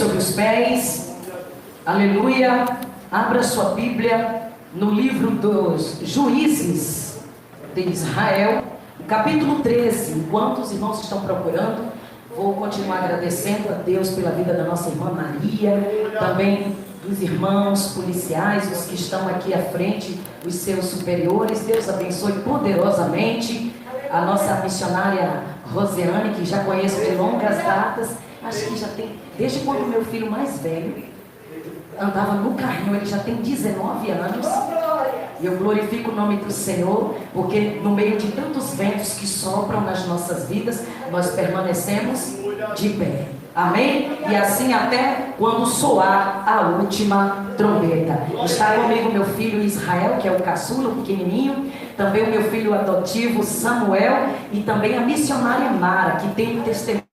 sobre os pés. Aleluia. Abra sua Bíblia no livro dos Juízes de Israel, capítulo 13. Enquanto os irmãos estão procurando, vou continuar agradecendo a Deus pela vida da nossa irmã Maria, também dos irmãos policiais, os que estão aqui à frente, os seus superiores. Deus abençoe poderosamente a nossa missionária Rosiane, que já conheço de longas datas. Acho que já tem, desde quando meu filho mais velho andava no carrinho, ele já tem 19 anos. E eu glorifico o nome do Senhor, porque no meio de tantos ventos que sopram nas nossas vidas, nós permanecemos de pé. Amém? E assim até quando soar a última trombeta. Está comigo meu filho Israel, que é o caçula, o pequenininho. Também o meu filho adotivo Samuel. E também a missionária Mara, que tem um testemunho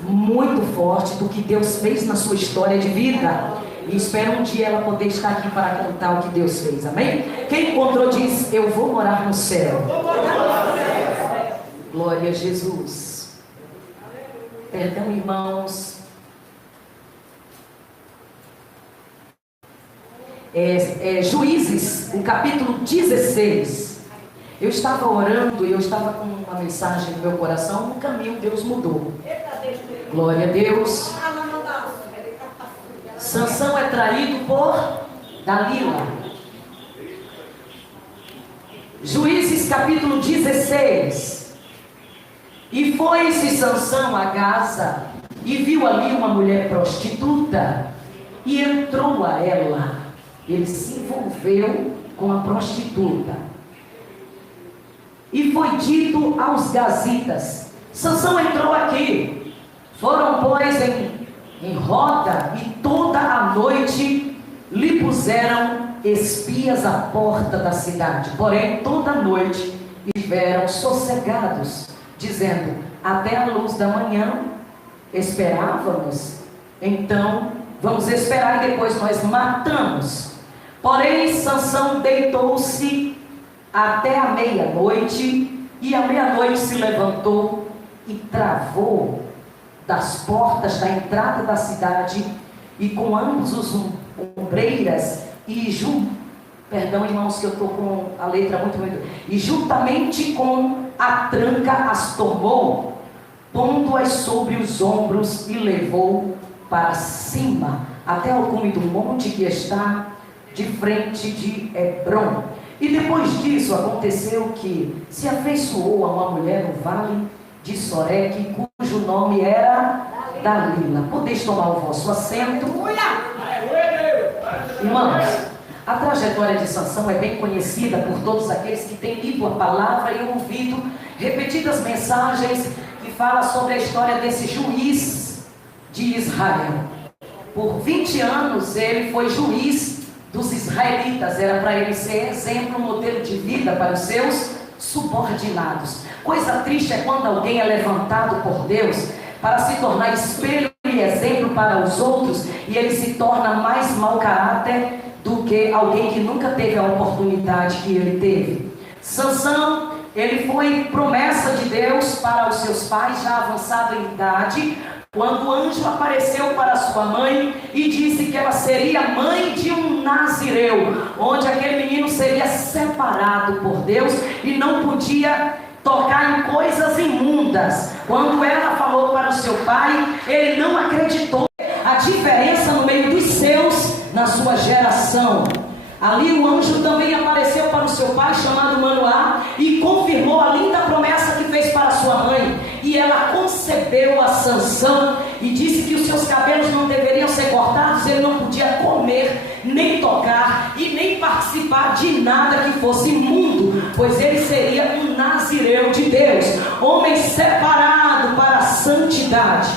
muito forte do que Deus fez na sua história de vida. E espero um dia ela poder estar aqui para contar o que Deus fez. Amém? Quem encontrou diz: eu vou morar no céu. Glória a Jesus. Perdão, irmãos. Juízes, o capítulo 16. Eu estava orando e eu estava com uma mensagem no meu coração. No caminho Deus mudou. Glória a Deus. Sansão é traído por Dalila. Juízes capítulo 16. E foi-se Sansão a Gaza, e viu ali uma mulher prostituta, e entrou a ela. Ele se envolveu com a prostituta. E foi dito aos gazitas: Sansão entrou aqui. Foram, pois, em roda, e toda a noite lhe puseram espias à porta da cidade. Porém, toda a noite estiveram sossegados, dizendo: até a luz da manhã esperávamos, então vamos esperar e depois nós matamos. Porém, Sansão deitou-se até a meia-noite, e à meia-noite se levantou e travou das portas da entrada da cidade, e com ambos os ombreiras perdão, irmãos, que eu estou com a letra muito, e juntamente com a tranca as tomou, pondo-as sobre os ombros, e levou para cima até ao cume do monte que está de frente de Hebrom. E depois disso aconteceu que se afeiçoou a uma mulher no vale de Soreque, cujo nome era Dalila. Podeis tomar o vosso assento. Irmãos, a trajetória de Sansão é bem conhecida por todos aqueles que têm lido a palavra e ouvido repetidas mensagens que falam sobre a história desse juiz de Israel. Por 20 anos ele foi juiz dos israelitas. Era para ele ser exemplo, modelo de vida para os seus subordinados. Coisa triste é quando alguém é levantado por Deus para se tornar espelho e exemplo para os outros, e ele se torna mais mau caráter do que alguém que nunca teve a oportunidade que ele teve. Sansão, ele foi promessa de Deus para os seus pais, já avançado em idade, quando o anjo apareceu para sua mãe e disse que ela seria mãe de um nazireu, onde aquele menino seria separado por Deus e não podia tocar em coisas imundas. Quando ela falou para o seu pai, ele não acreditou. A diferença no meio dos seus, na sua geração. Ali o anjo também apareceu para o seu pai, chamado Manoá, e confirmou a linda promessa que fez para sua mãe. E ela concebeu a Sansão e disse que os seus cabelos não deveriam ser cortados, ele não podia comer, nem tocar e nem participar de nada que fosse imundo, pois ele seria um nazireu de Deus, homem separado para a santidade.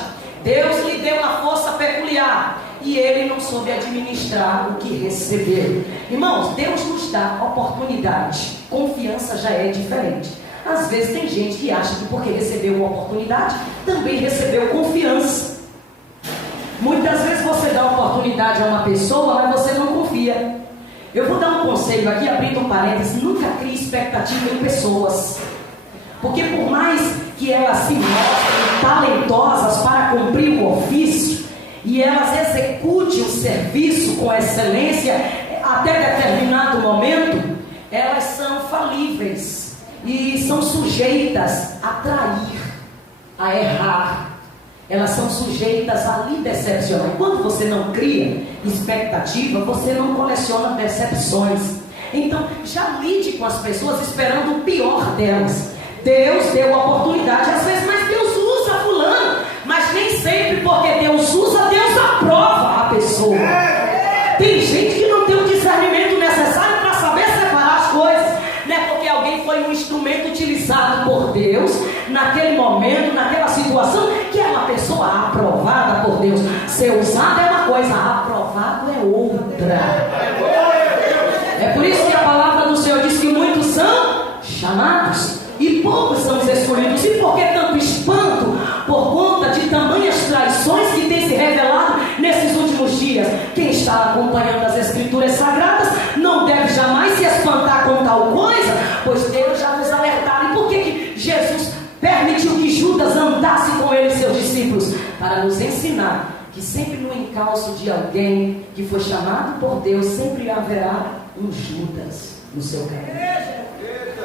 Deus lhe deu uma força peculiar e ele não soube administrar o que recebeu. Irmãos, Deus nos dá oportunidade. Confiança já é diferente. Às vezes tem gente que acha que porque recebeu uma oportunidade, também recebeu confiança. Muitas vezes você dá oportunidade a uma pessoa, mas você não confia. Eu vou dar um conselho aqui, abrindo um parênteses: nunca crie expectativa em pessoas. Porque por mais que elas se mostrem talentosas para cumprir o ofício, e elas executem o serviço com excelência até determinado momento, elas são falíveis e são sujeitas a trair, a errar. Elas são sujeitas a lhe decepcionar. Quando você não cria expectativa, você não coleciona decepções. Então, já lide com as pessoas esperando o pior delas. Deus deu a oportunidade, às vezes, mas Deus usa fulano. Mas nem sempre, porque Deus usa, Deus aprova a pessoa. Tem gente que não tem o discernimento necessário para saber separar as coisas. Não é porque alguém foi um instrumento utilizado por Deus, naquele momento, naquela situação, que é uma pessoa aprovada por Deus. Ser usado é uma coisa, aprovado é outra. É por isso que a palavra do Senhor diz que muitos são chamados e poucos são os escolhidos. E por que tanto espanto? Por conta de tamanhas traições que têm se revelado nesses últimos dias. Quem está acompanhando as Escrituras Sagradas não deve jamais se espantar com tal coisa, pois Deus já nos alertaram. E por que Jesus permitiu que Judas andasse com ele e seus discípulos? Para nos ensinar que sempre no encalço de alguém que foi chamado por Deus, sempre haverá um Judas no seu caminho.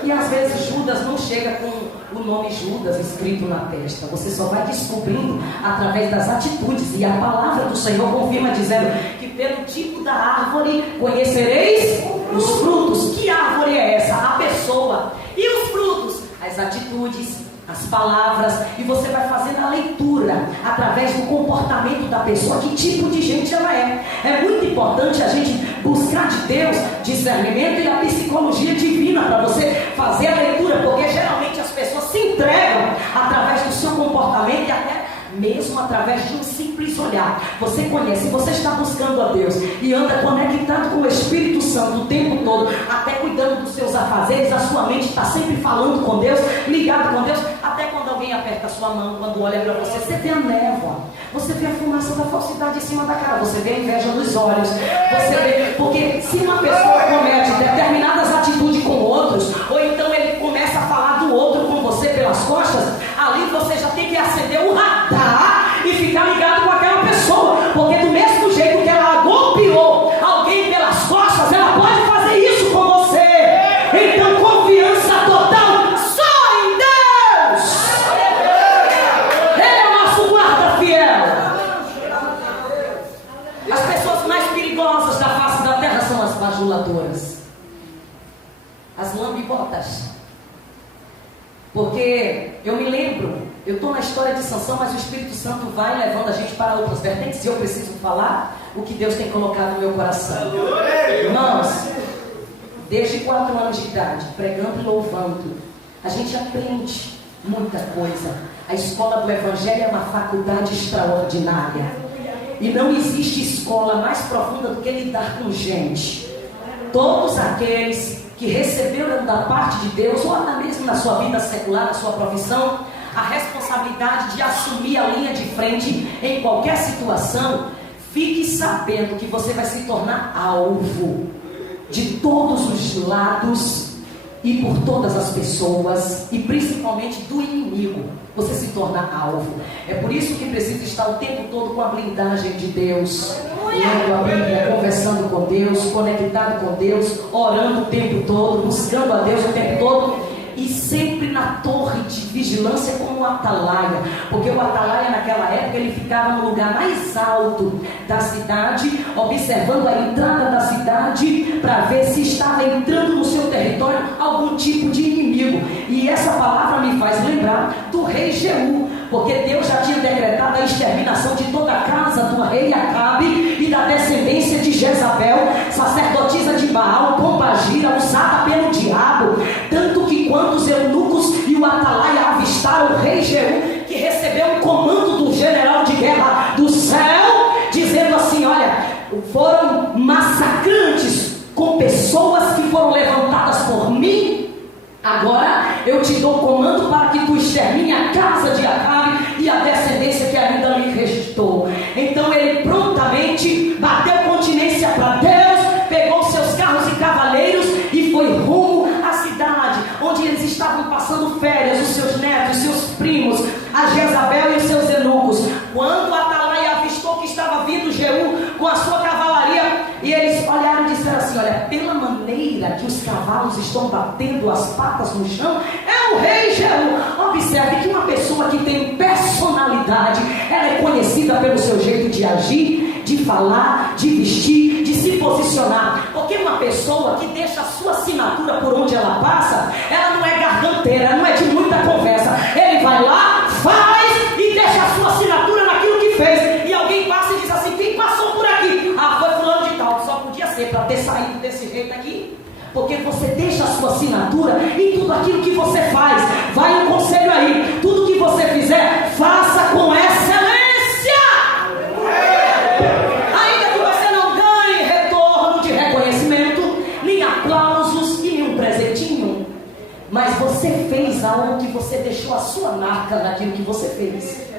E às vezes Judas não chega com o nome Judas escrito na testa. Você só vai descobrindo através das atitudes. E a palavra do Senhor confirma dizendo que pelo tipo da árvore conhecereis os frutos. Que árvore é essa? A pessoa. E os frutos? As atitudes, as palavras. E você vai fazendo a leitura através do comportamento da pessoa, que tipo de gente ela é. É muito importante a gente buscar de Deus discernimento e a psicologia divina para você fazer a leitura, porque geralmente as pessoas se entregam através do seu comportamento e até mesmo através de um simples olhar. Você conhece, você está buscando a Deus e anda conectado com o Espírito Santo o tempo todo, até cuidando dos seus afazeres, a sua mente está sempre falando com Deus, ligado com Deus. Até quando alguém aperta a sua mão, quando olha para você, você vê a névoa, você vê a fumaça da falsidade em cima da cara, você vê a inveja nos olhos, você vê, porque se uma pessoa comete determinadas atitudes com outros, ou então ele começa a falar do outro com você pelas costas, ali você já tem que acender o radar e ficar ligado com aquela pessoa, porque do mesmo jeito que ela golpeou alguém pelas costas, ela pode fazer isso com você. Então, confiança total só em Deus. Ele é o nosso guarda fiel. As pessoas mais perigosas da face da terra são as bajuladoras, as lambibotas. Porque eu me lembro, eu estou na história de Sansão, mas o Espírito Santo vai levando a gente para outras vertentes e eu preciso falar o que Deus tem colocado no meu coração. Irmãos, desde 4 anos de idade, pregando e louvando, a gente aprende muita coisa. A escola do Evangelho é uma faculdade extraordinária. E não existe escola mais profunda do que lidar com gente. Todos aqueles que receberam da parte de Deus, ou até mesmo na sua vida secular, na sua profissão, a responsabilidade de assumir a linha de frente em qualquer situação, fique sabendo que você vai se tornar alvo de todos os lados e por todas as pessoas, e principalmente do inimigo. Você se torna alvo. É por isso que precisa estar o tempo todo com a blindagem de Deus, lendo a Bíblia, conversando com Deus, conectado com Deus, orando o tempo todo, buscando a Deus o tempo todo, e sempre na torre de vigilância como um atalaia, porque o atalaia naquela época ele ficava no lugar mais alto da cidade, observando a entrada da cidade para ver se estava entrando no seu território algum tipo de inimigo. E essa palavra me faz lembrar do rei Jeú, porque Deus já tinha decretado a exterminação de toda a casa do rei Acabe e da descendência de Jezabel, sacerdotisa de Baal, pombagira, usada pelo diabo, tanto que quando os eunucos e o atalaia avistaram o rei Jeú, que recebeu um comando do general de guerra do céu, dizendo assim: olha, foram massacrantes com pessoas que foram levantadas por mim, agora eu te dou comando para que tu extermine a casa de Acabe e a descendência que ainda lhe restou. Então ele prontamente bateu continência para Deus, pegou seus carros e cavaleiros e foi rumo à cidade onde eles estavam passando férias, os seus netos, os seus primos, a Jezabel e os seus eunucos. Quando Atalaia avistou que estava vindo Jeú com a sua cavalaria, e eles olharam e disseram assim: olha, pela maneira que os cavalos estão batendo as patas no chão, é o rei Jeú. Observe que uma pessoa que tem personalidade, ela é conhecida pelo seu jeito de agir, de falar, de vestir, de se posicionar. Porque uma pessoa que deixa a sua assinatura por onde ela passa, ela não é garganteira, não é de muita conversa. Ele vai lá, faz e deixa a sua assinatura naquilo que fez. E alguém passa e diz assim: quem passou por aqui? Ah, foi fulano de tal. Só podia ser para ter saído desse jeito aqui. Porque você deixa a sua assinatura em tudo aquilo que você faz. Vai um conselho aí: tudo que você fizer, faça com excelência. Ainda que você não ganhe retorno de reconhecimento, nem aplausos e nem um presentinho, mas você fez algo que você deixou a sua marca naquilo que você fez.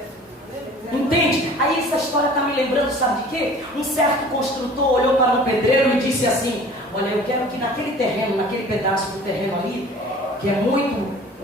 Entende? Aí essa história está me lembrando, sabe de quê? Um certo construtor olhou para um pedreiro e disse assim: olha, eu quero que naquele terreno, naquele pedaço do terreno ali, que é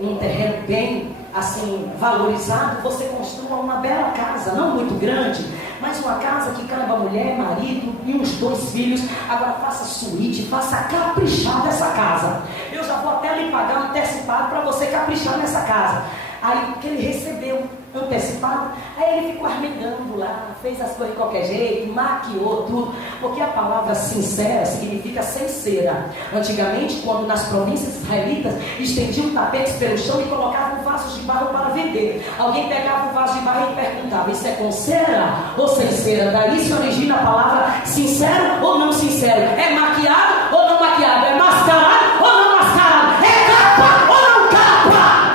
um terreno bem assim valorizado, você construa uma bela casa, não muito grande, mas uma casa que caiba mulher, marido e uns 2 filhos. Agora faça suíte, faça caprichar dessa casa. Eu já vou até lhe pagar antecipado para você caprichar nessa casa. Aí que ele recebeu antecipado, aí ele ficou armengando lá, fez as coisas de qualquer jeito, maquiou tudo, porque a palavra sincera significa sem cera. Antigamente, quando nas províncias israelitas estendiam tapetes pelo chão e colocavam vasos de barro para vender, alguém pegava o vaso de barro e perguntava: isso é com cera ou sem cera? Daí se origina a palavra sincero ou não sincero, é maquiado ou não maquiado, é mascarado ou não mascarado, é capa ou não capa.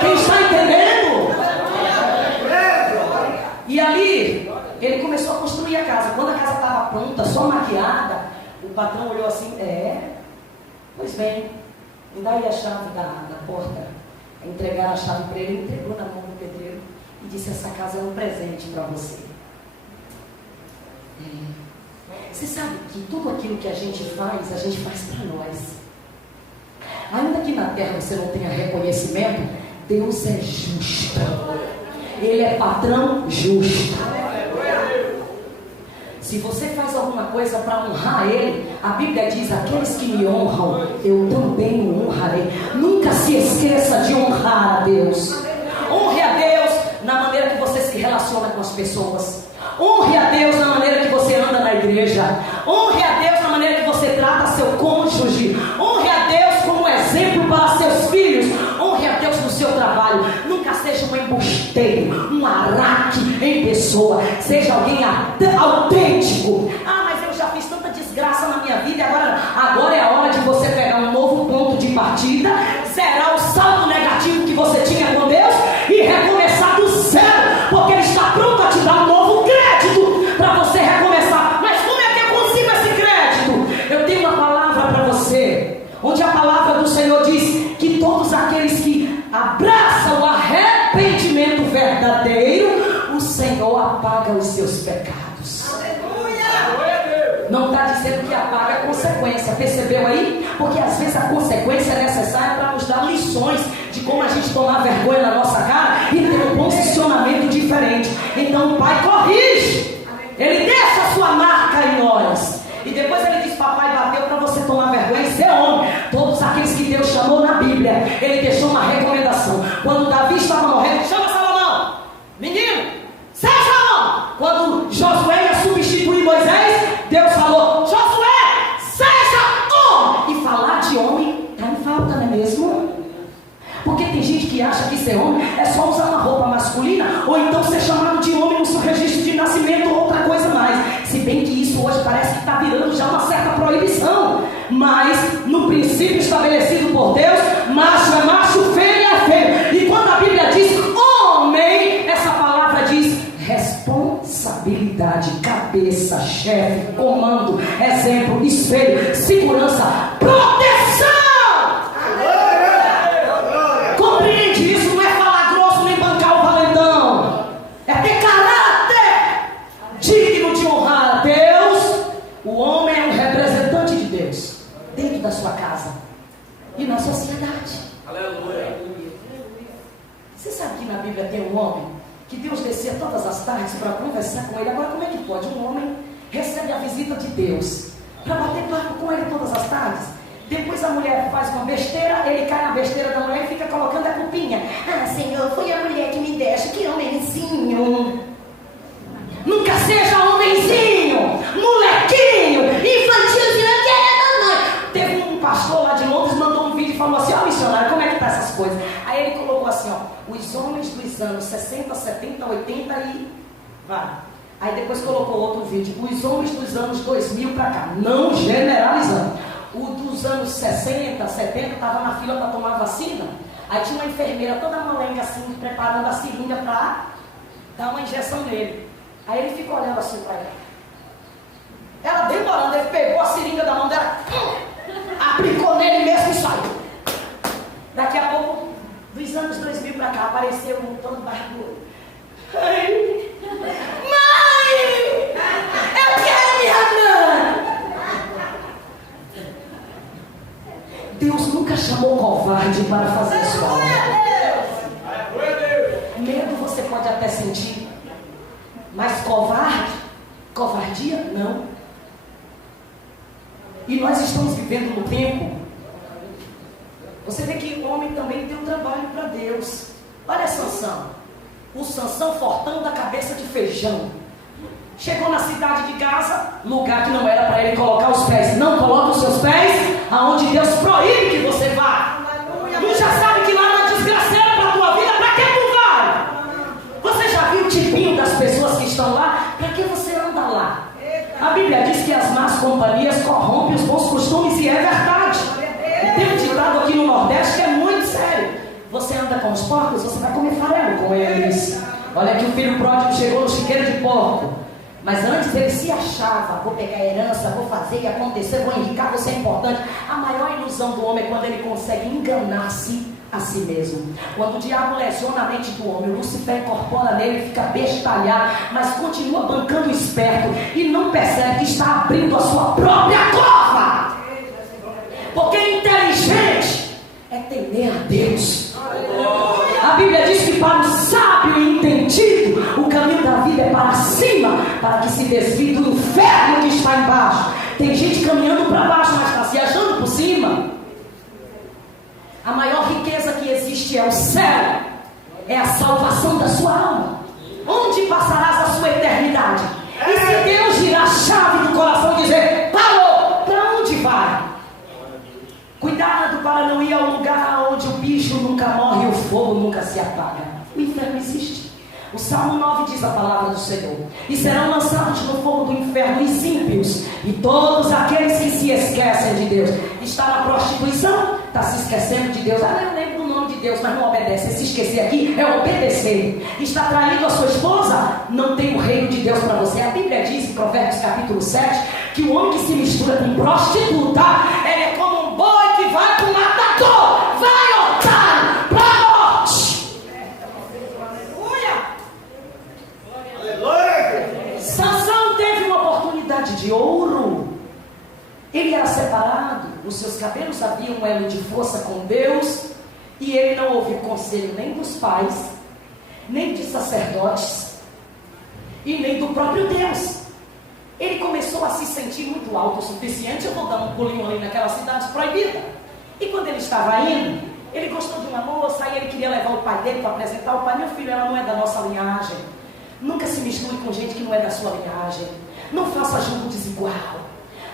Quem está entendendo? E ali ele começou a construir a casa. Quando a casa estava pronta, só maquiada, o patrão olhou assim: pois bem, me dá aí a chave da porta. Entregaram a chave para ele, entregou na mão do pedreiro e disse: essa casa é um presente para você. Você sabe que tudo aquilo que a gente faz para nós. Ainda que na terra você não tenha reconhecimento, Deus é justo. Ele é patrão justo. Se você faz alguma coisa para honrar Ele, a Bíblia diz: aqueles que me honram, eu também o honrarei. Nunca se esqueça de honrar a Deus. Honre a Deus na maneira que você se relaciona com as pessoas. Honre a Deus na maneira que você anda na igreja. Honre a Deus na maneira que você trata seu cônjuge. Honre a Deus como exemplo para seus filhos. Honre a Deus no seu trabalho. Nunca seja um embusteiro, um araque em pessoa. Seja alguém autêntico. Ah, mas eu já fiz tanta desgraça na minha vida, agora é a hora de você pegar um novo ponto de partida, zerar o saldo negativo que você tinha com Deus e recomeçar do zero, porque Ele está pronto a te dar um novo crédito para você recomeçar. Mas como é que eu consigo esse crédito? Eu tenho uma palavra para você, onde a palavra do Senhor diz que todos aqueles que abraçam o arrependimento verdadeiro, o Senhor apaga os seus pecados. Não está dizendo que apaga a consequência, percebeu aí? Porque às vezes a consequência é necessária para nos dar lições de como a gente tomar vergonha na nossa cara e ter um posicionamento diferente. Então o Pai corrige, Ele deixa a sua marca em nós. E depois Ele diz: papai bateu para você tomar vergonha e ser homem. Todos aqueles que Deus chamou na Bíblia, Ele deixou uma recomendação. Quando Davi estava morrendo, chama Salomão, menino, seja homem. Quando Josué ia substituir Moisés, Deus falou: Josué, seja homem. E falar de homem está em falta, não é mesmo? Porque tem gente que acha que ser homem é só usar uma roupa masculina, ou então ser chamado de homem no seu registro de nascimento ou outra coisa mais. Se bem que isso hoje parece que está virando já uma certa proibição. Mas no princípio estabelecido por Deus, macho é macho, fêmea é fêmea. E quando a Bíblia diz homem, essa palavra diz responsabilidade, cabeça, chefe, comando, exemplo, espelho, segurança, proteção. Compreende isso? Não é falar grosso nem bancar o valentão, é ter caráter digno de honrar a Deus. O homem é um representante de Deus dentro da sua casa e na sociedade. Aleluia. Você sabe que na Bíblia tem um homem que Deus desceu descia todas as tardes para conversar com ele. Agora, como é que pode? Um homem recebe a visita de Deus para bater papo com ele todas as tardes. Depois a mulher faz uma besteira, ele cai na besteira da mulher e fica colocando a culpinha. Ah, Senhor, foi a mulher que me deixa, que homenzinho. Nunca seja homenzinho, molequinho, infantilzinho, eu quero mamãe. Teve um pastor lá de Londres, mandou um vídeo e falou assim: ó, missionário, como é que tá essas coisas? Aí ele colocou assim, ó, os homens dos anos 60, 70, 80 e vai. Aí depois colocou outro vídeo, os homens dos anos 2000 para cá, não generalizando. O dos anos 60, 70 estava na fila para tomar vacina. Aí tinha uma enfermeira toda molenga assim, preparando a seringa para dar uma injeção nele. Aí ele ficou olhando assim para ela. Ela demorando, ele pegou a seringa da mão dela, aplicou nele mesmo e saiu. Daqui a pouco, dos anos 2000 para cá, apareceu um todo barbudo. Ai, mãe! Eu quero minha mãe! Deus nunca chamou covarde para fazer a sua obra. Medo você pode até sentir, mas covardia, não. E nós estamos vivendo no tempo. Você vê que o homem também deu trabalho para Deus. Olha Sansão. O Sansão fortão da cabeça de feijão. Chegou na cidade de Gaza, lugar que não era para ele colocar os pés. Não coloca os seus pés aonde Deus proíbe que você vá. Tu já sabe que lá é uma desgraceira para a tua vida, para que tu vai? Você já viu o tipinho das pessoas que estão lá? Para que você anda lá? A Bíblia diz que as más companhias corrompem os bons costumes, e é verdade. E tem um ditado aqui no Nordeste que é muito sério: você anda com os porcos, você vai comer farelo com eles. Olha que o filho pródigo chegou no chiqueiro de porco, mas antes ele se achava: vou pegar a herança, vou fazer e acontecer, vou enricar, vou ser importante. A maior ilusão do homem é quando ele consegue enganar-se a si mesmo. Quando o diabo lesiona a mente do homem, o Lúcifer incorpora nele e fica bestalhado, mas continua bancando esperto e não percebe que está abrindo a sua própria cova. Porque inteligente é temer a Deus. A Bíblia diz que para o sábio e entendido, o caminho da vida é para cima, para que se desvie do inferno que está embaixo. Tem gente caminhando para baixo, mas está se achando por cima. A maior riqueza que existe é o céu, é a salvação da sua alma. Onde passarás a sua eternidade? E se Deus girar a chave do coração e dizer: parou, para onde vai? Cuidado para não ir ao lugar onde o bicho nunca morre e o fogo nunca se apaga. O inferno existe. O Salmo 9 diz a palavra do Senhor: e serão lançados no fogo do inferno os ímpios e todos aqueles que se esquecem de Deus. Está na prostituição, está se esquecendo de Deus. Ah, eu lembro do nome de Deus, mas não obedece. Se esquecer aqui é obedecer. Está traindo a sua esposa, não tem o reino de Deus para você. A Bíblia diz em Provérbios capítulo 7 que o homem que se mistura com prostituta, ele é como um boi que vai para o matador. Vai, otário, para a morte. Sansão teve uma oportunidade de ouro. Ele era separado, os seus cabelos haviam um elo de força com Deus, e ele não ouviu conselho nem dos pais, nem de sacerdotes, e nem do próprio Deus. Ele começou a se sentir muito autossuficiente. Eu vou dar um pulinho ali naquela cidade proibida. E quando ele estava indo, ele gostou de uma moça, e ele queria levar o pai dele para apresentar. O pai: meu filho, ela não é da nossa linhagem. Nunca se misture com gente que não é da sua linhagem. Não faça julgo desigual.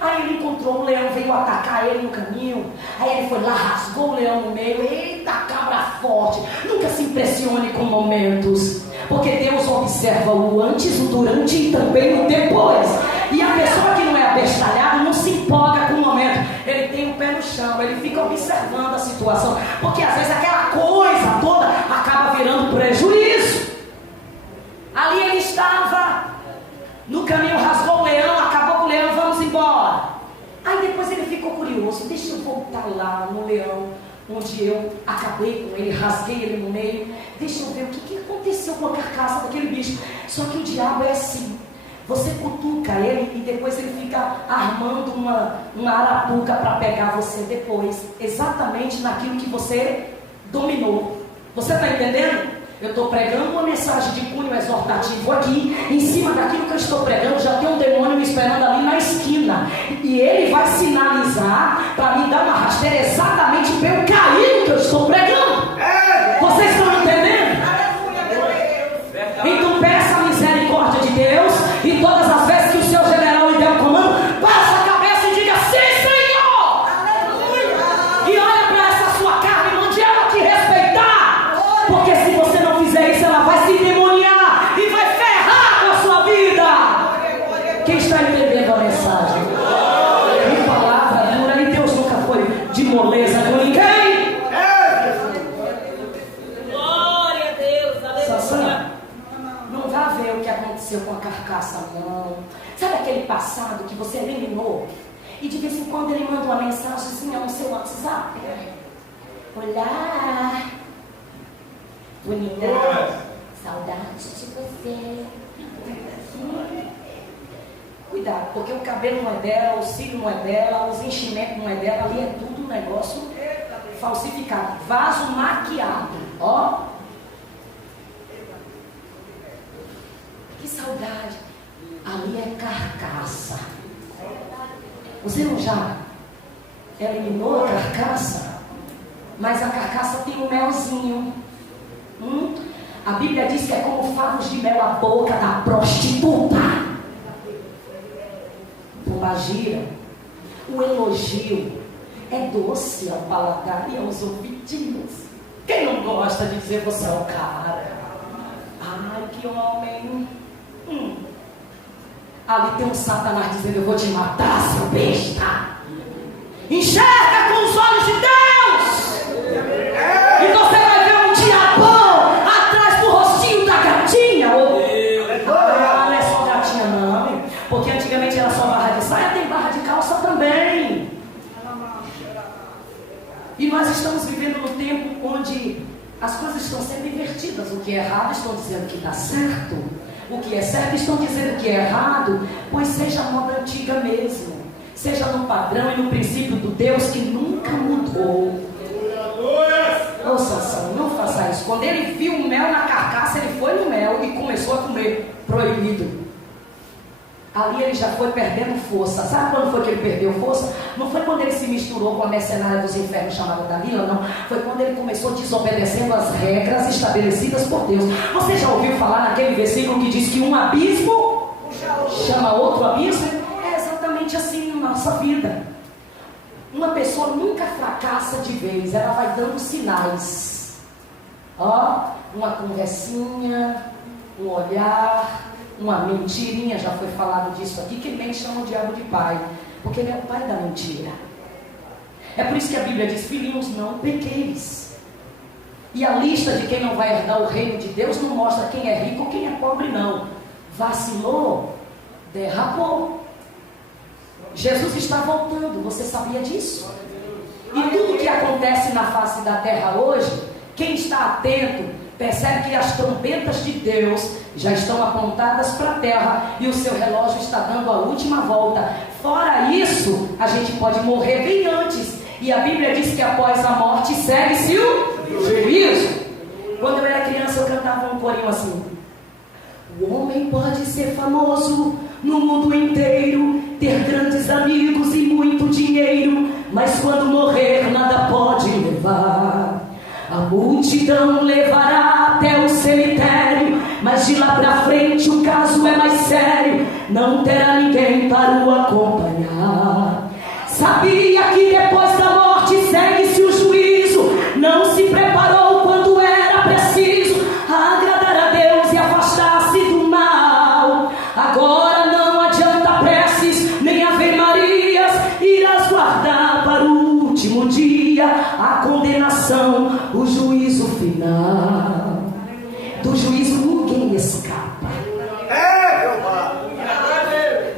Aí ele encontrou um leão, veio atacar ele no caminho. Aí ele foi lá, rasgou o leão no meio. Eita, cabra forte. Nunca se impressione com momentos, porque Deus observa o antes, o durante e também o depois. E a pessoa que não é abestalhada não se empolga com o momento. Ele tem o pé no chão, ele fica observando a situação, porque às vezes aquela coisa toda acaba virando prejuízo. Ali ele estava no caminho, rasgou o leão, acabou com o leão, vamos embora. Aí depois ele ficou curioso: deixa eu voltar lá no leão onde eu acabei com ele, rasguei ele no meio. Deixa eu ver o que aconteceu com a carcaça daquele bicho. Só que o diabo é assim: você cutuca ele e depois ele fica armando uma arapuca para pegar você depois, exatamente naquilo que você dominou. Você está entendendo? Eu estou pregando uma mensagem de cunho exortativo aqui, em cima daquilo que eu estou pregando, já tem um demônio me esperando ali na esquina. E ele vai sinalizar para me dar uma rasteira exatamente para eu cair no que eu estou pregando. Vocês estão entendendo? Então peça a misericórdia de Deus, e todas as vezes que o seu general lhe der um comando, baixe a cabeça e diga: sim, Senhor! E olha para essa sua carne e mande ela te respeitar, porque se você não fizer isso, ela vai se endemoniar e vai ferrar com a sua vida. Quem está entendendo a mensagem? Que palavra dura, e Deus nunca foi de moleza com ninguém. Glória a Deus, aleluia. Não vá ver o que aconteceu com a carcaça, não. Sabe aquele passado que você eliminou? E de vez em quando ele manda uma mensagenzinha no seu WhatsApp. Olá, bonita, saudade de você. Cuidado, porque o cabelo não é dela, o cílio não é dela, os enchimentos não é dela, ali é tudo um negócio falsificado, vaso maquiado, ó. Que saudade, ali é carcaça. Você não já eliminou a carcaça? Mas a carcaça tem um melzinho. A Bíblia diz que é como favos de mel a boca da prostituta. Pombagira, o elogio é doce ao paladar e aos ouvidinhos. Quem não gosta de dizer você é o cara? Ai, que homem. Ali tem um Satanás dizendo: eu vou te matar, seu besta. Enxerga com os olhos de Deus, e você vai ver um diabão atrás do rostinho da gatinha. Não é só gatinha não, porque antigamente era só barra de saia, tem barra de calça também. E nós estamos vivendo no tempo onde as coisas estão sendo invertidas. O que é errado estão dizendo que está certo, o que é certo estão dizendo que é errado. Pois seja a moda antiga mesmo, seja no padrão e no princípio do Deus que nunca mudou. Ô Sansão, não faça isso. Quando ele viu o mel na carcaça, ele foi no mel e começou a comer. Proibido. Ali ele já foi perdendo força. Sabe quando foi que ele perdeu força? Não foi quando ele se misturou com a mercenária dos infernos chamada Dalila, não. Foi quando ele começou desobedecendo as regras estabelecidas por Deus. Você já ouviu falar naquele versículo que diz que um abismo chama outro abismo? É exatamente assim na nossa vida. Uma pessoa nunca fracassa de vez, ela vai dando sinais. Ó, uma conversinha, um olhar, uma mentirinha. Já foi falado disso aqui. Quem mente chama o diabo de pai, porque ele é o pai da mentira. É por isso que a Bíblia diz: filhinhos, não pequeis. E a lista de quem não vai herdar o reino de Deus não mostra quem é rico ou quem é pobre, não. Vacilou, derrapou. Jesus está voltando, você sabia disso? E tudo que acontece na face da terra hoje, quem está atento percebe que as trombetas de Deus já estão apontadas para a terra e o seu relógio está dando a última volta. Fora isso, a gente pode morrer bem antes. E a Bíblia diz que após a morte segue-se o juízo. Quando eu era criança, eu cantava um corinho assim: o homem pode ser famoso no mundo inteiro, ter grandes amigos e muito dinheiro, mas quando morrer nada pode levar. A multidão levará até o cemitério, mas de lá pra frente o caso é mais sério. Não terá ninguém para o acompanhar. Sabia que depois da morte segue-se o juízo. Não se preparou quando era preciso agradar a Deus e afastar-se do mal. Agora não adianta preces nem ave-marias, irás guardar para o último dia a condenação, o juízo final. Do juízo ninguém escapa.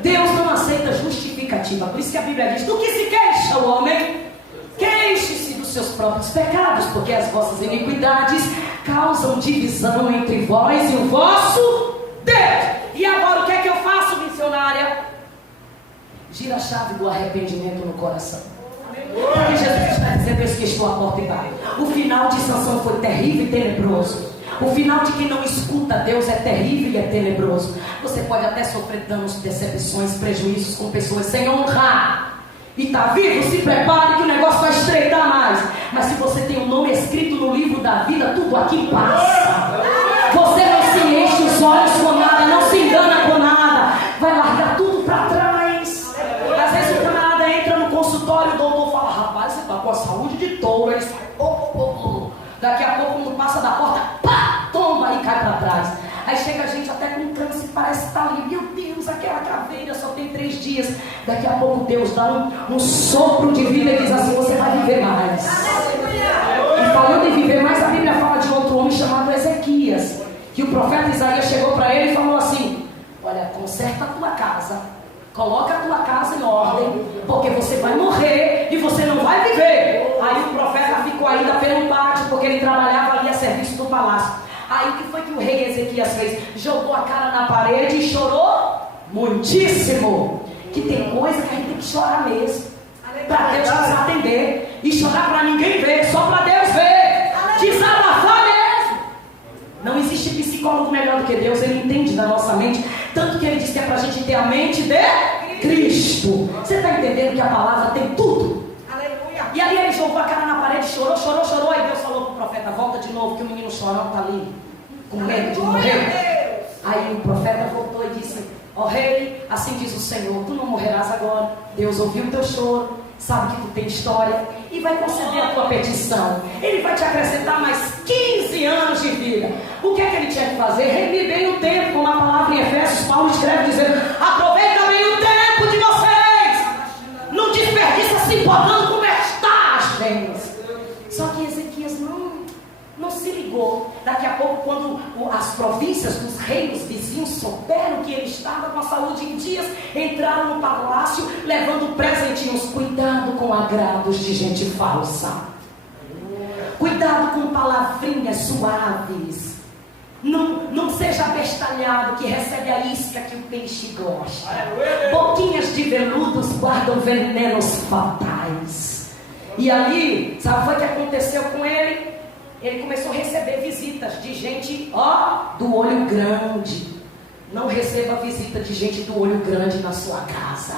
Deus não aceita justificativa. Por isso que a Bíblia diz: do que se queixa o homem? Queixe-se dos seus próprios pecados, porque as vossas iniquidades causam divisão entre vós e o vosso Deus. E agora o que é que eu faço, missionária? Gira a chave do arrependimento no coração. Porque Jesus está dizendo: eis que estou à porta e bato. O final de Sansão foi terrível e tenebroso. O final de quem não escuta Deus é terrível e é tenebroso. Você pode até sofrer danos, decepções, prejuízos com pessoas sem honrar. E está vivo, se prepare que o negócio vai estreitar mais. Mas se você tem o nome escrito no livro da vida, tudo aqui passa. Você não se enche os olhos com nada, não se engana com nada. Vai largar tudo para trás. Às vezes o camarada entra no consultório, o doutor fala: rapaz, você está com a saúde de touro. Ele sai, daqui a pouco, quando passa da porta, pá, tomba e cai para trás. Aí chega a gente até com câncer, parece que está ali. Meu Deus, aquela caveira só tem 3 dias. Daqui a pouco Deus dá um sopro de vida e diz assim: você vai viver mais. E falando em viver mais, a Bíblia fala de outro homem chamado Ezequias, que o profeta Isaías chegou para ele e falou assim: olha, conserta a tua casa, coloca a tua casa em ordem, porque você vai morrer e você não vai viver. Aí o profeta ficou ainda pelo pátio, porque ele trabalhava ali a serviço do palácio. Aí o que foi que o rei Ezequias fez? Jogou a cara na parede e chorou muitíssimo. Que tem coisa que a gente tem que chorar mesmo, para Deus nos atender. E chorar para ninguém ver, só para Deus ver. Desabafar mesmo. Não existe psicólogo melhor do que Deus. Ele entende da nossa mente. Tanto que ele diz que é para a gente ter a mente de Cristo. Você está entendendo que a palavra tem tudo? E aí ele jogou a cara na parede, chorou. Aí Deus falou para o profeta: volta de novo, que o menino chorão está ali, com medo de morrer. Aí o profeta voltou e disse: ó rei, assim diz o Senhor, tu não morrerás agora. Deus ouviu o teu choro, sabe que tu tem história e vai conceder a tua petição. Ele vai te acrescentar mais 15 anos de vida. O que é que ele tinha que fazer? Remir bem o tempo, como a palavra em Efésios, Paulo escreve dizendo: aproveita bem o tempo de vocês, não desperdiça se podando como está as vendas. Só que Ezequias não se ligou. Daqui a pouco, quando as províncias dos reinos vizinhos souberam que ele estava com a saúde em dias, entraram no palácio levando presentinhos. Cuidado com agrados de gente falsa. Cuidado com palavrinhas suaves. Não seja abestalhado que recebe a isca que o peixe gosta. Boquinhas de veludos guardam venenos fatais. E ali, sabe o que aconteceu com ele? Ele começou a receber visitas de gente, do olho grande. Não receba visita de gente do olho grande na sua casa.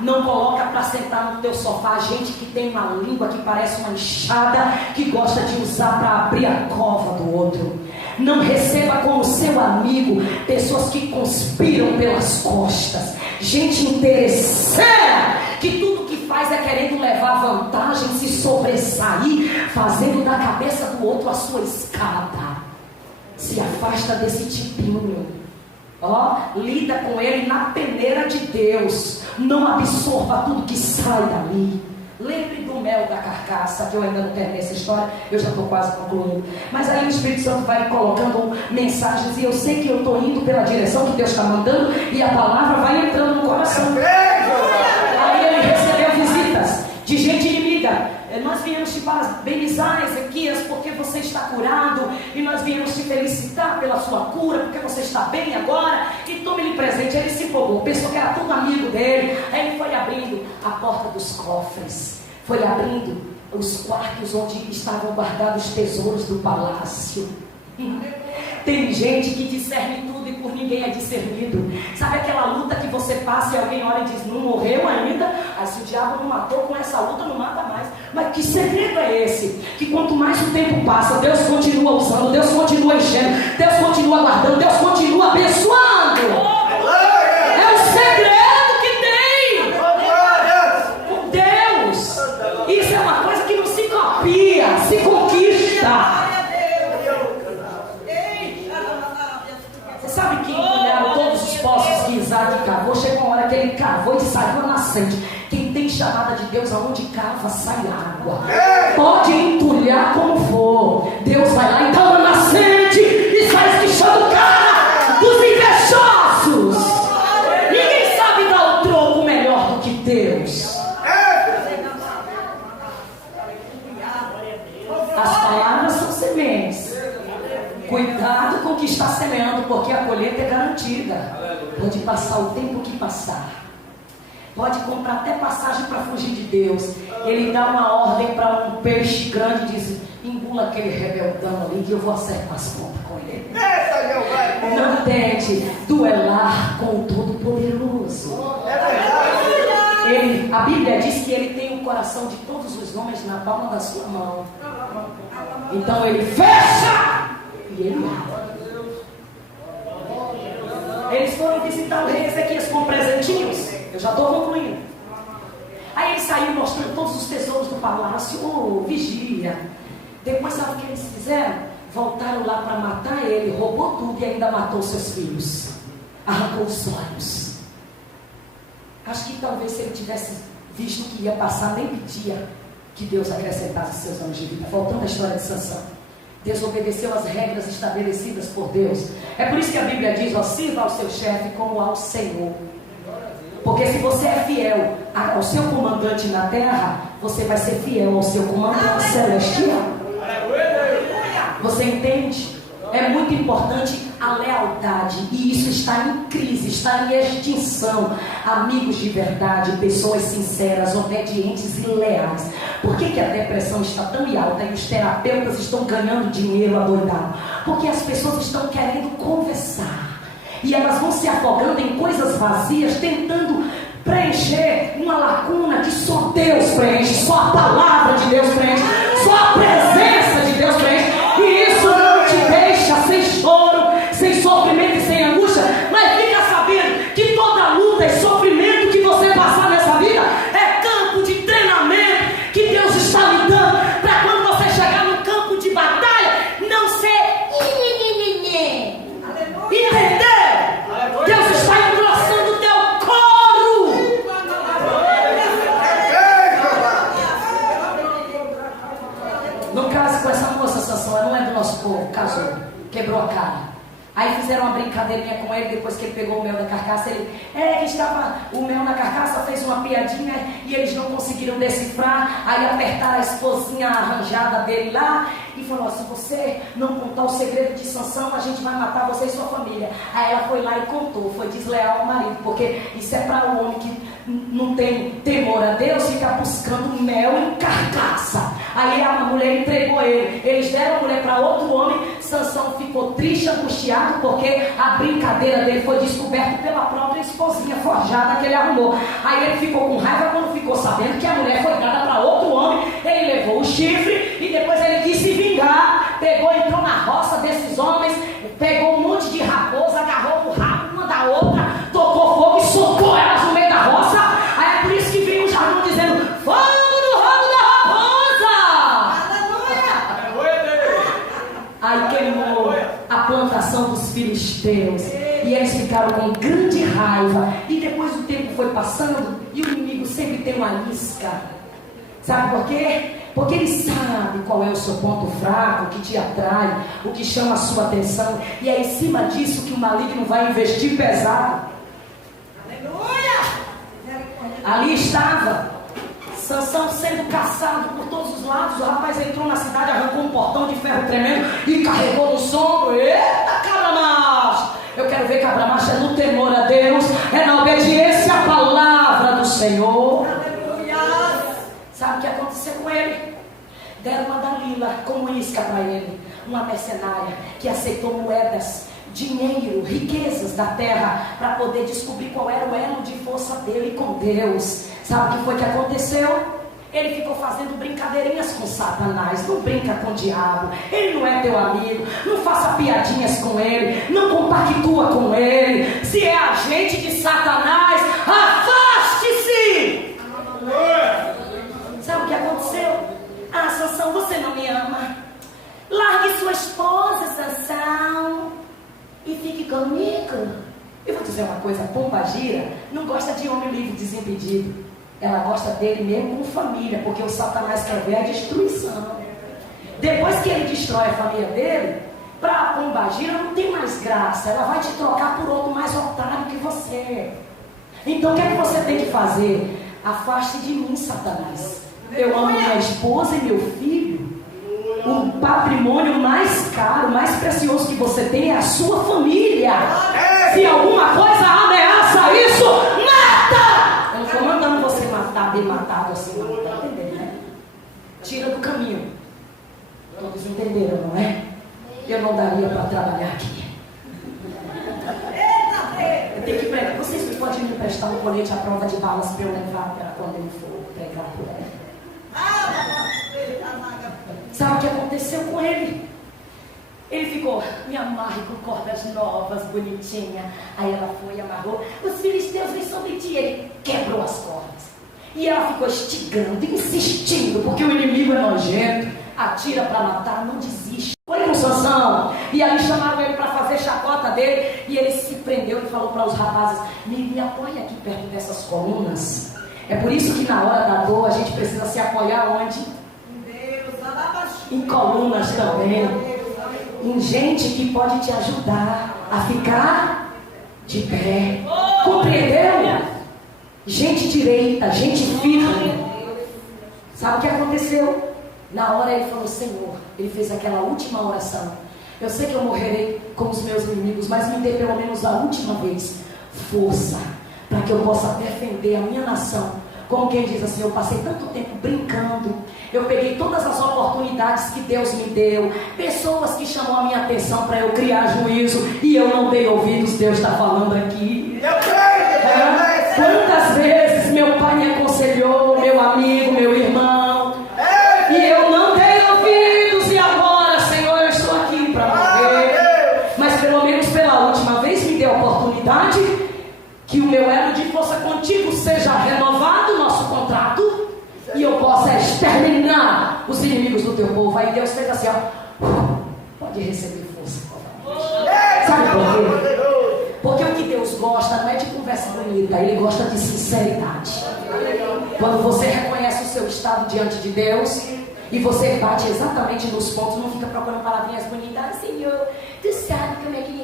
Não coloca para sentar no teu sofá gente que tem uma língua que parece uma enxada, que gosta de usar para abrir a cova do outro. Não receba como seu amigo pessoas que conspiram pelas costas, gente interesseira, que tudo que faz é querendo levar vantagem, se sobressair, fazendo da cabeça do outro a sua escada. Se afasta desse tipinho. Lida com ele na peneira de Deus. Não absorva tudo que sai dali. Lembre do mel da carcaça, que eu ainda não terminei essa história, eu já estou quase concluindo. Mas aí o Espírito Santo vai colocando mensagens, e eu sei que eu estou indo pela direção que Deus está mandando, e a palavra vai entrando no coração. Aí ele recebeu visitas de gente inimiga. Nós viemos te parabenizar, Ezequias, porque você está curado, e nós viemos te felicitar pela sua cura, porque você está bem agora, e tome-lhe presente. Ele se empolgou, pensou que era tudo amigo dele. Aí ele foi abrindo a porta dos cofres, foi abrindo os quartos onde estavam guardados os tesouros do palácio. Tem gente que discerne tudo e por ninguém é discernido. Sabe aquela luta que você passa e alguém olha e diz: não morreu ainda? Aí se o diabo não matou, com essa luta não mata mais. Mas que segredo é esse? Que quanto mais o tempo passa, Deus continua usando, Deus continua enchendo, Deus continua guardando, Deus continua abençoando. É o segredo que tem com Deus. Isso é uma coisa que não se copia, se conquista. Sabe que empilharam todos os poços que Isaac cavou? Chegou uma hora que ele cavou e saiu a nascente. Quem tem chamada de Deus, aonde cava, sai água. Pode entulhar como for, Deus vai lá e dá uma nascente e sai esquichando o cara dos invejosos. Ninguém sabe dar o troco melhor do que Deus. As palavras são sementes. Cuidado com o que está semeando, porque a colheita é garantida. Pode passar o tempo que passar. pode comprar até passagem para fugir de Deus. Ele dá uma ordem para um peixe grande e diz: engula aquele rebeldão ali que eu vou acertar as contas com ele. Não tente duelar com o Todo-Poderoso. A Bíblia diz que ele tem o coração de todos os homens na palma da sua mão. Então ele fecha e ele abre. Eles foram visitar o rei Ezequias com presentinhos. Eu já estou concluindo. Aí ele saiu mostrando todos os tesouros do palácio. Oh, vigia. Depois, sabe o que eles fizeram? Voltaram lá para matar ele. Roubou tudo e ainda matou seus filhos. Arrancou os olhos. Acho que talvez se ele tivesse visto o que ia passar, nem pedia que Deus acrescentasse seus anos de vida. Voltando à história de Sansão. Desobedeceu as regras estabelecidas por Deus. É por isso que a Bíblia diz: ó, sirva ao seu chefe como ao Senhor. Porque se você é fiel ao seu comandante na terra, você vai ser fiel ao seu comandante celestial. Você entende? É muito importante a lealdade. E isso está em crise, está em extinção. Amigos de verdade, pessoas sinceras, obedientes e leais. Por que a depressão está tão alta e os terapeutas estão ganhando dinheiro adoidado? Porque as pessoas estão querendo conversar. E elas vão se afogando em coisas vazias, tentando preencher uma lacuna que só Deus preenche, só a palavra de Deus preenche, só a presença de Deus preenche. E isso não te deixa sem choro, sem sofrimento e sem angústia. Mas fica sabendo que toda luta e sofrimento que você passar nessa vida é campo de treinamento que Deus está lhe dando, para quando você chegar no campo de batalha, não ser entendeu? Deus está engrossando o teu coro. No caso com essa moça, Sansão, ela não é do nosso povo, casou, quebrou a cara. Aí fizeram uma brincadeirinha com ele, depois que ele pegou o mel da carcaça. Ele, que estava o mel na carcaça, fez uma piadinha e eles não conseguiram decifrar. Aí apertaram a esposinha arranjada dele lá e falou: se você não contar o segredo de Sansão, a gente vai matar você e sua família. Aí ela foi lá e contou, foi desleal ao marido, porque isso é para o homem que não tem temor a Deus, fica buscando mel em carcaça. Aí a mulher entregou ele, eles deram a mulher para outro homem. Sansão ficou triste, angustiado, porque a brincadeira dele foi descoberta pela própria esposinha forjada que ele arrumou. Aí ele ficou com raiva quando ficou sabendo que a mulher foi dada para outro homem. Ele levou o chifre e depois ele quis se vingar. Pegou, entrou na roça desses homens, pegou um monte de raposa, agarrou o rabo uma da outra, tocou fogo e soltou elas no meio da roça. Aí é por isso que vem o jargão dizendo: fogo no rabo da raposa. Aí queimou a plantação dos filisteus e eles ficaram com grande raiva. E depois o tempo foi passando e o inimigo sempre tem uma isca. Sabe por quê? Porque ele sabe qual é o seu ponto fraco, o que te atrai, o que chama a sua atenção. E é em cima disso que o maligno vai investir pesado. Aleluia! Ali estava Sansão sendo caçado por todos os lados. O rapaz entrou na cidade, arrancou um portão de ferro tremendo e carregou no sombro. Eita, cabra macho! Eu quero ver cabra macho é no temor a Deus, é na obediência à palavra do Senhor. Sabe o que aconteceu com ele? Deram uma Dalila como isca para ele, uma mercenária que aceitou moedas, dinheiro, riquezas da terra para poder descobrir qual era o elo de força dele com Deus. Sabe o que foi que aconteceu? Ele ficou fazendo brincadeirinhas com Satanás. Não brinca com o diabo, ele não é teu amigo. Não faça piadinhas com ele, não compactua com ele. Se é agente de Satanás, afaste-se. Sabe o que aconteceu? Sansão, você não me ama. Largue sua esposa, Sansão, e fique comigo. Eu vou dizer uma coisa: Pombagira não gosta de homem livre, desimpedido. Ela gosta dele mesmo com família, porque o Satanás quer ver a destruição. Depois que ele destrói a família dele, para a Pombagira não tem mais graça. Ela vai te trocar por outro mais otário que você. Então o que é que você tem que fazer? Afaste de mim, Satanás. Eu amo minha esposa e meu filho. O patrimônio mais caro, mais precioso que você tem é a sua família. Se alguma coisa ameaça isso, mata! Eu não estou mandando daria para trabalhar aqui. Eu tenho que pregar. Vocês podem me emprestar um colete à prova de balas para eu levar para quando eu for pregar por ela. Sabe o que aconteceu com ele? Ele ficou, me amarre com cordas novas, bonitinha. Aí ela foi e amarrou. Os filisteus vêm sobre ti. Ele quebrou as cordas. E ela ficou estigando, insistindo, porque o inimigo é nojento. Atira para matar, não desiste. Foi com Sansão. E ali chamaram ele para fazer chacota dele. E ele se prendeu e falou para os rapazes: me apoia aqui perto dessas colunas. É por isso que na hora da dor a gente precisa se apoiar onde? Em colunas também. Em gente que pode te ajudar a ficar de pé. Compreendeu? Gente direita, gente firme. Sabe o que aconteceu? Na hora ele falou: Senhor, ele fez aquela última oração. Eu sei que eu morrerei com os meus inimigos, mas me dê pelo menos a última vez força, para que eu possa defender a minha nação. Como quem diz assim: eu passei tanto tempo brincando, eu peguei todas as oportunidades que Deus me deu, pessoas que chamam a minha atenção para eu criar juízo, e eu não dei ouvidos. Deus está falando aqui. Quantas vezes meu pai me aconselhou, meu amigo, meu irmão, e eu não dei ouvidos, e agora, Senhor, eu estou aqui para morrer. Mas pelo menos pela última vez me dê a oportunidade, que o meu elo de força contigo seja renovado, nosso contrato, e eu possa exterminar os inimigos do teu povo. Aí Deus fez assim, ó, pode receber força. Sabe por quê? Porque o que Deus gosta não é de conversa bonita, Ele gosta de sinceridade. Quando você reconhece o seu estado diante de Deus e você bate exatamente nos pontos, não fica procurando palavrinhas bonitas: Senhor, tu sabe como é que...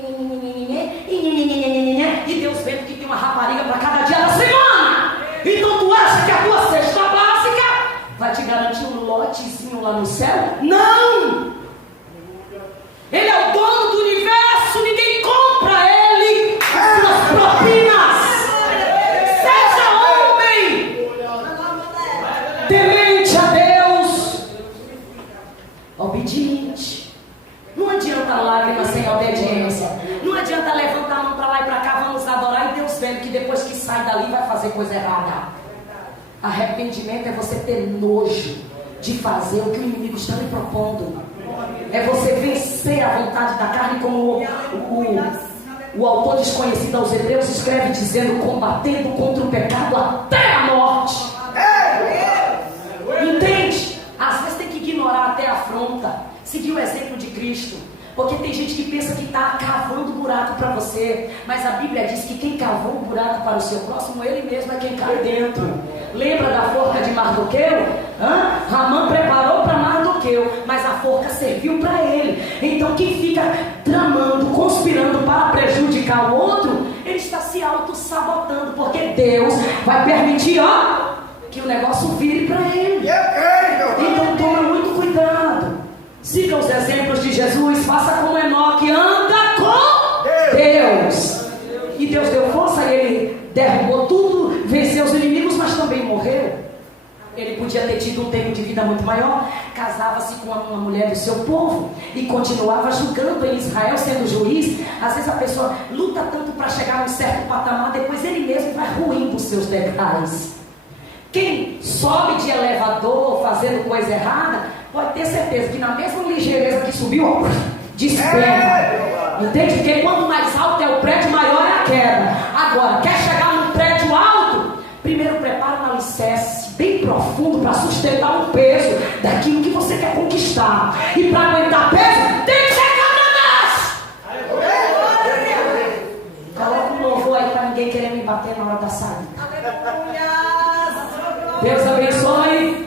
E Deus vendo que tem uma rapariga para cada dia da semana. Então tu acha que a tua cesta básica vai te garantir um lotezinho lá no céu? Não! Ele é o dono do universo, ninguém compra ele as suas propinas. Seja homem temente a Deus, obediente. Não adianta lágrimas sem obediência. Não adianta levantar a mão para lá e para cá, vamos adorar, e Deus vendo que depois que sai dali vai fazer coisa errada. Arrependimento é você ter nojo de fazer o que o inimigo está lhe propondo. É você vencer a vontade da carne, como o autor desconhecido aos Hebreus escreve, dizendo: combatendo contra o pecado até a morte. Entende? Às vezes tem que ignorar até a afronta, seguir o exemplo de Cristo. Porque tem gente que pensa que está cavando buraco para você, mas a Bíblia diz que quem cavou um buraco para o seu próximo, ele mesmo é quem cai dentro. Lembra da forca de Mardoqueu? Ramã preparou para Mardoqueu, mas a forca serviu para ele. Então quem fica tramando, conspirando para prejudicar o outro, ele está se auto-sabotando, porque Deus vai permitir, que o negócio vire para ele. Então toma muito cuidado. Siga os exemplos de Jesus, faça como Enoque, anda com Deus. E Deus deu força, ele derrubou tudo, venceu os inimigos, mas também morreu. Ele podia ter tido um tempo de vida muito maior, casava-se com uma mulher do seu povo e continuava julgando em Israel, sendo juiz. Às vezes a pessoa luta tanto para chegar a um certo patamar, depois ele mesmo vai ruindo os seus detalhes. Quem sobe de elevador fazendo coisa errada, pode ter certeza que na mesma ligeireza que subiu, despenca. Entende? Porque quanto mais alto é o prédio, maior é a queda. Agora, quer chegar num prédio alto? Primeiro prepara um alicerce bem profundo para sustentar um peso daquilo que você quer conquistar. E para aguentar peso, tem que ser caminhas. Coloca um louvor aí para ninguém querer me bater na hora da saída. Deus abençoe.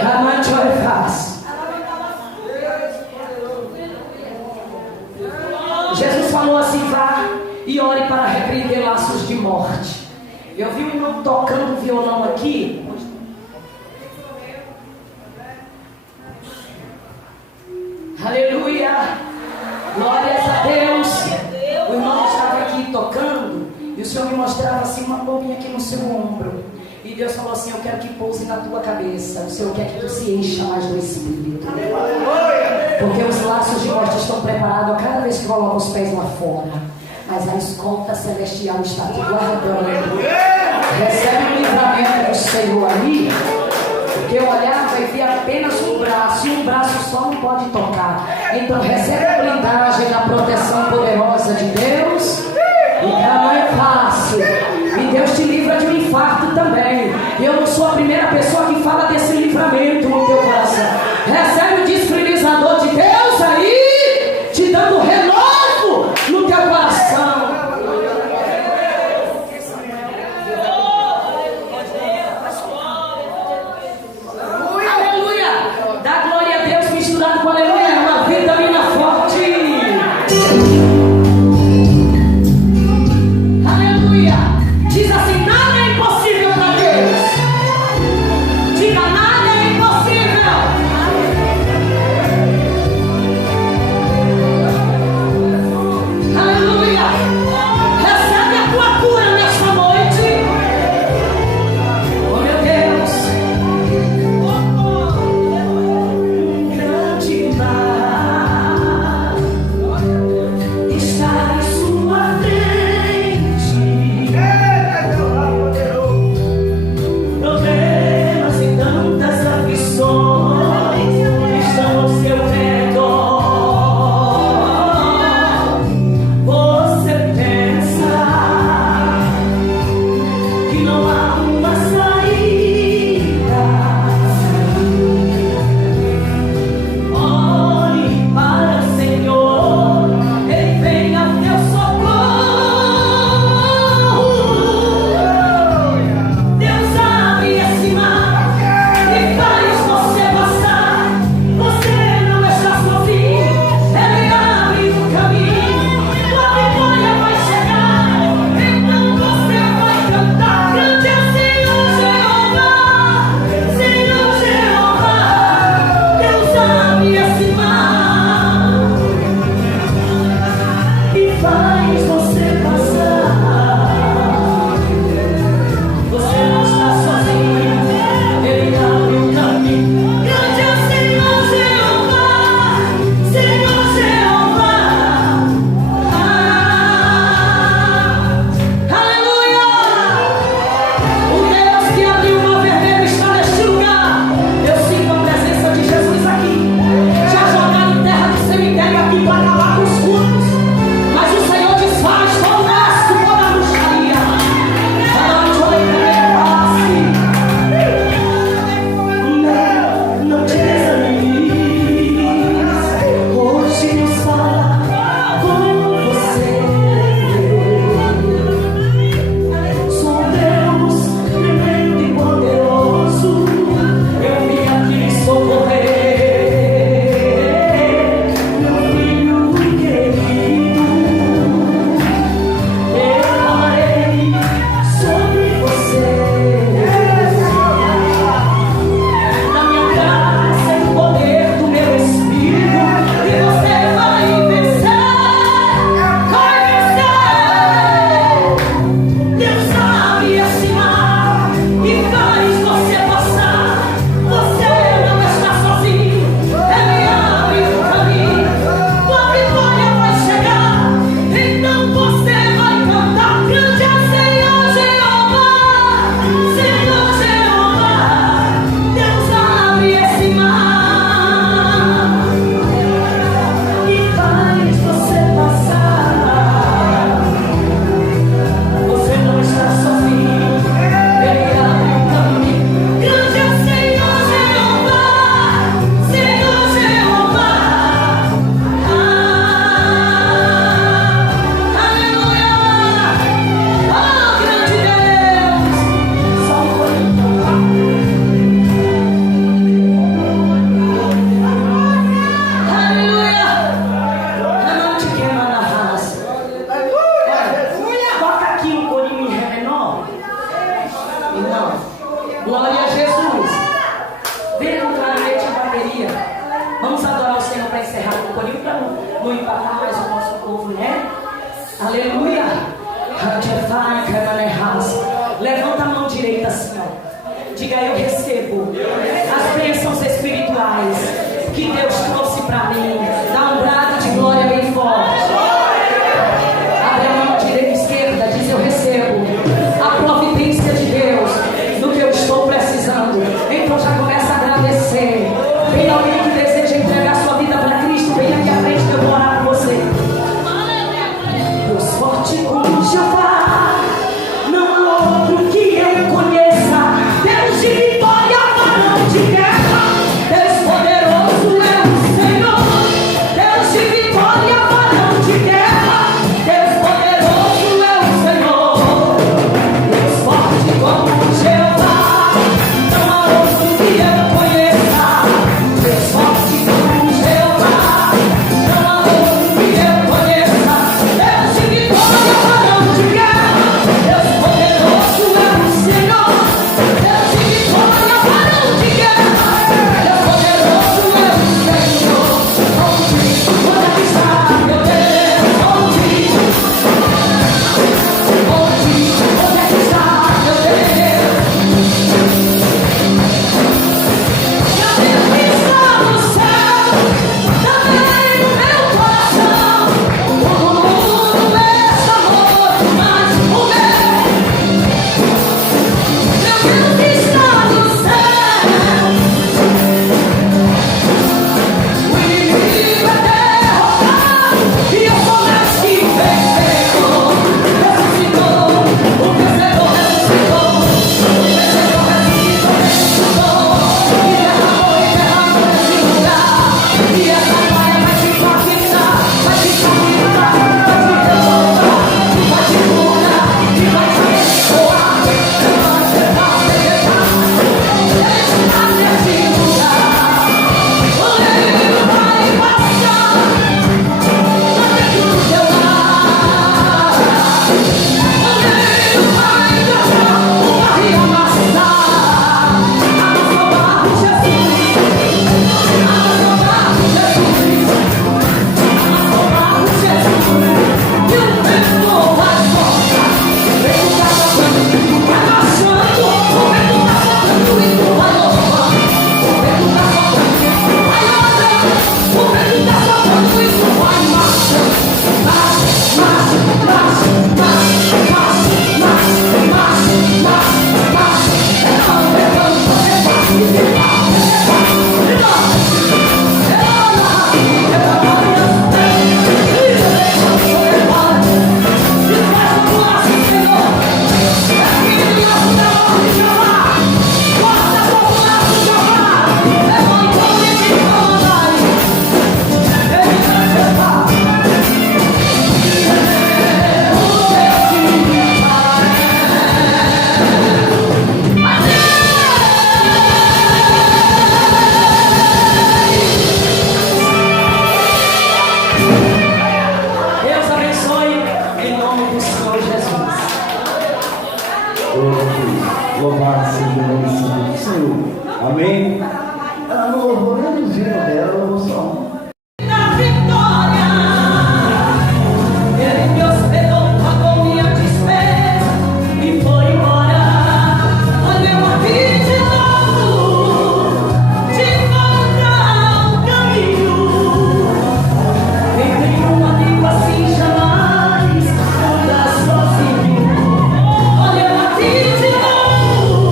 Amante, olha e faz. Jesus falou assim: vá e ore para repreender laços de morte. Eu vi um irmão tocando violão aqui. Aleluia. Glórias a Deus. O irmão estava aqui tocando e o Senhor me mostrava assim uma bombinha aqui no seu ombro. E Deus falou assim: eu quero que pouse na tua cabeça. O Senhor quer que tu se encha mais do Espírito. Porque os laços de morte estão preparados a cada vez que coloca os pés lá fora. Mas a escolta celestial está te guardando. Recebe o livramento do Senhor ali. Que eu olhava e vi apenas um braço. E um braço só não pode tocar. Então recebe a blindagem da proteção poderosa de Deus. E ela não é fácil. E Deus te livra de um infarto também. E eu não sou a primeira pessoa que fala desse livramento no teu coração. Recebe o desfrinizador de Deus aí, te dando renovo no teu coração. Aleluia! Dá glória a Deus misturado com aleluia. É uma vitamina forte. Aleluia! Diz assim: nada é impossível para Deus. Diga: nada é impossível. Aleluia! Recebe a tua cura nesta noite. Oh meu Deus! Grande mar está em sua frente. Problemas e tantas aflições estão ao seu redor. Você pensa que não há uma saída. Olhe para o Senhor, Ele vem ao teu socorro. Deus abre esse mar e faz você passar. Você não está sozinho, Ele abre o caminho. Tua vitória vai chegar, então você vai cantar. Cante ao Senhor Jeová, Senhor Jeová. Deus abre esse mar e faz você passar. Você não está sozinho, Ele abre o caminho. Cante ao Senhor Jeová, Senhor Jeová. Aleluia! O Deus que abriu o mar vermelho está neste lugar. Eu sinto a presença de Jesus aqui. Já jogaram terra do cemitério aqui para acabar com os cultos. Mas o Senhor desfaz todo o gasto, toda a bruxaria. Não te desanimes. Hoje Deus fala com você. Sou Deus tremendo e poderoso. Eu vim aqui socorrer meu filho querido. Eu falarei sobre você. Da minha graça e poder do meu Espírito, e você vai vencer. Vai vencer. Deus abre esse mar e faz você passar. Você não está sozinho, Ele abre o caminho. Tua vitória vai chegar, então você vai cantar. Cante ao Senhor Jeová, Senhor Jeová. Deus abre esse mar e faz você passar. Você não está sozinho, Ele abre o caminho. Cante ao Senhor Jeová, Senhor Jeová. Aleluia! Oh, grande Deus! Só um pouquinho. Aleluia! Eu não te queima na raça. Toca aqui um corinho em Ré menor. Não. Glória a Jesus. Venha com claramente a bateria. Vamos adorar o Senhor para encerrar o corinho, para não empatar mais o nosso povo, né? Aleluia. Levanta a mão direita assim, ó. Diga, eu recebo as bênçãos espirituais que Deus trouxe para mim. Dá um brado de glória bem forte. Abre a mão direita e esquerda, diz, eu recebo a providência de Deus no que eu estou precisando. Então já começa a agradecer. Tem alguém que deseja entregar sua vida para Cristo? Vem aqui à frente que eu vou orar por você. Deus forte como Jeová, não há outro que eu conheça. Deus de vitória, varão de guerra. Deus poderoso é o Senhor. Deus de vitória, varão de guerra. Deus poderoso é o Senhor. Deus forte como Jeová, não há outro que eu conheça. Deus forte como Jeová, não há outro que eu conheça. Deus de vitória, varão de guerra. Deus poderoso é o Senhor. Deus de vitória, varão de guerra. Deus poderoso é o Senhor. Onde é que está, meu Deus? Onde é que está, meu Deus? Ele está no céu, também no meu coração. O mundo esta noite, mas o meu Deus está no céu. O inimigo é derrotado e eu sou mais que vencedor. Ressuscitou, o vencedor ressuscitou. O vencedor ressuscitou. E derramou nesse lugar. E essa glória vai te impactar, vai te impactar, vai te derrotar, vai te curar, e vai te abençoar. Ele está nesse lugar. Ele vai passar dentro do teu lar. Ele vai trazer uma reamassar. Amassa o barro, Jesus. Amassa o barro, Jesus. Amassa o barro, Jesus. E o vento vai soprar. O vento tá soprando, vai marchando. O vento tá soprando e tu vai louvando. O vento tá soprando, vai andando. O vento tá soprando e tu vai marchando. Marcha, marcha, marcha, marcha, marcha, marcha, marcha, marcha. Deus abençoe em nome do Senhor Jesus. Louvado seja o nome do Senhor. Amém? Ela não louvou nem no giro dela, louvou só. Na vitória, Ele me hospedou, pagou minha despesa e foi embora. Olha eu aqui de novo, de encontrar o caminho. Quem tem um amigo assim jamais anda sozinho. Olha eu aqui de novo,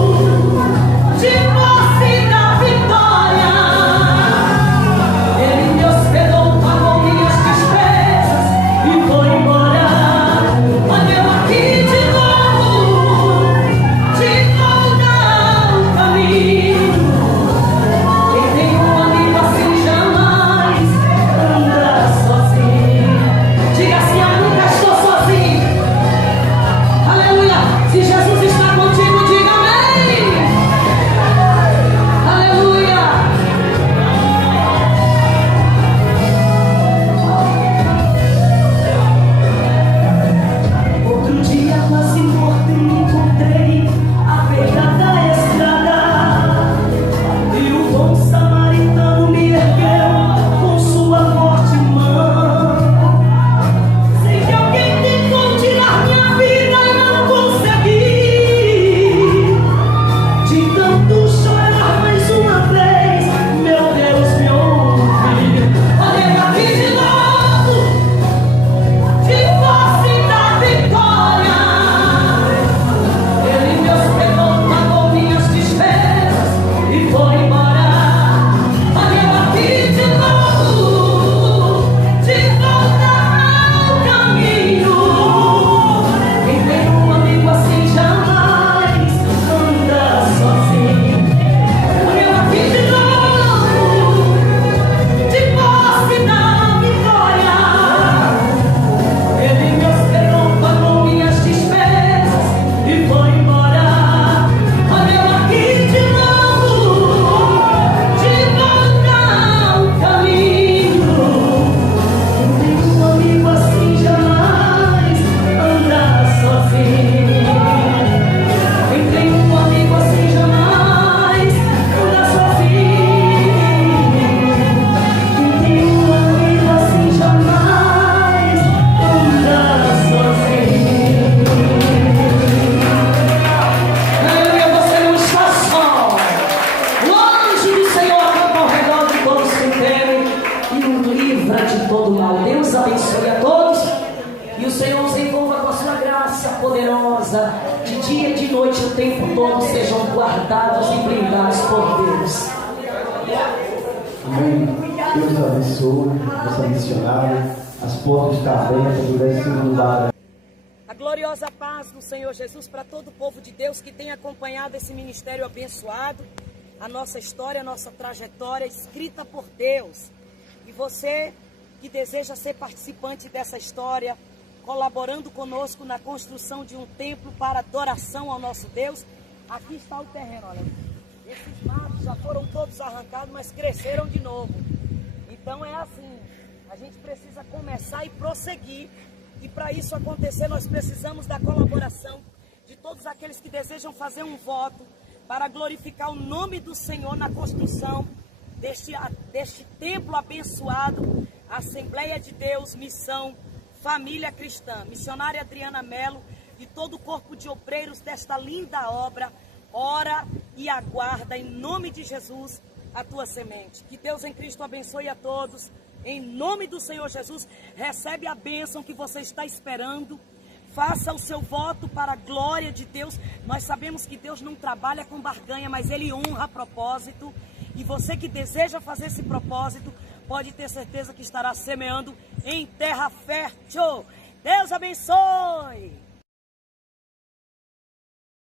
de posse da vitória. Ele poderosa, de dia e de noite, o tempo todo, sejam guardados e blindados por Deus. Amém. Deus abençoe essa missionária. As portas estão abertas por esse lugar. A gloriosa paz do Senhor Jesus para todo o povo de Deus que tem acompanhado esse ministério abençoado, a nossa história, a nossa trajetória escrita por Deus. E você que deseja ser participante dessa história, colaborando conosco na construção de um templo para adoração ao nosso Deus, aqui está o terreno, olha. Esses matos já foram todos arrancados, mas cresceram de novo. Então é assim, a gente precisa começar e prosseguir. E para isso acontecer, nós precisamos da colaboração de todos aqueles que desejam fazer um voto para glorificar o nome do Senhor na construção deste templo abençoado, Assembleia de Deus, Missão, Família Cristã, missionária Adriana Mello e todo o corpo de obreiros desta linda obra. Ora e aguarda em nome de Jesus a tua semente. Que Deus em Cristo abençoe a todos. Em nome do Senhor Jesus, recebe a bênção que você está esperando. Faça o seu voto para a glória de Deus. Nós sabemos que Deus não trabalha com barganha, mas Ele honra propósito. E você que deseja fazer esse propósito, pode ter certeza que estará semeando em terra fértil. Deus abençoe!